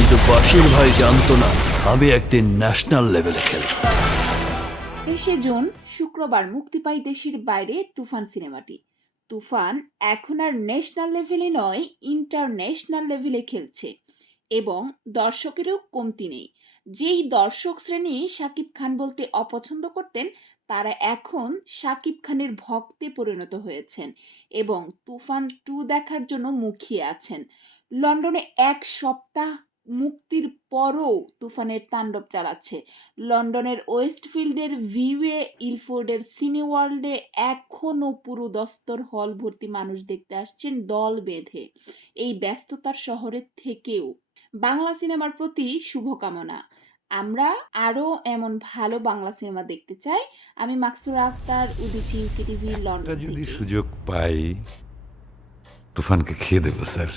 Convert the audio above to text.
কিন্তু বাশির ভাই জানতো না আমি একদিন ন্যাশনাল লেভেলে খেলব। ২৩শে জুন শুক্রবার মুক্তি পায় দেশের বাইরে তুফান সিনেমাটি। তুফান এখন আর ন্যাশনাল লেভেলে নয়, ইন্টারন্যাশনাল লেভেলে খেলছে এবং দর্শকেরও কমতি নেই। যেই দর্শক শ্রেণী শাকিব খান বলতে অপছন্দ করতেন, তারা এখন শাকিব খানের ভক্তে পরিণত হয়েছেন এবং তুফান 2 দেখার জন্য মুখিয়ে আছেন। লন্ডনে ১ সপ্তাহ মুক্তির পরও তুফানের তাণ্ডব চালাচ্ছে। লন্ডনের ওয়েস্টফিল্ডের ভিউয়ে, ইলফোর্ডের সিনেওয়ার্ল্ডে এখনও পুরো দস্তর হল ভর্তি মানুষ দেখতে আসছেন দল বেঁধে। এই ব্যস্ততার শহরের থেকেও বাংলা সিনেমার প্রতি শুভকামনা। আমরা আরও এমন ভালো বাংলা সিনেমা দেখতে চাই। আমি মাকসুরা আক্তার, উদীচী ইউকে টিভি, একটা লন্ডন যদি থেকে। সুযোগ পাই তুফানকে খেয়ে দেবো স্যার।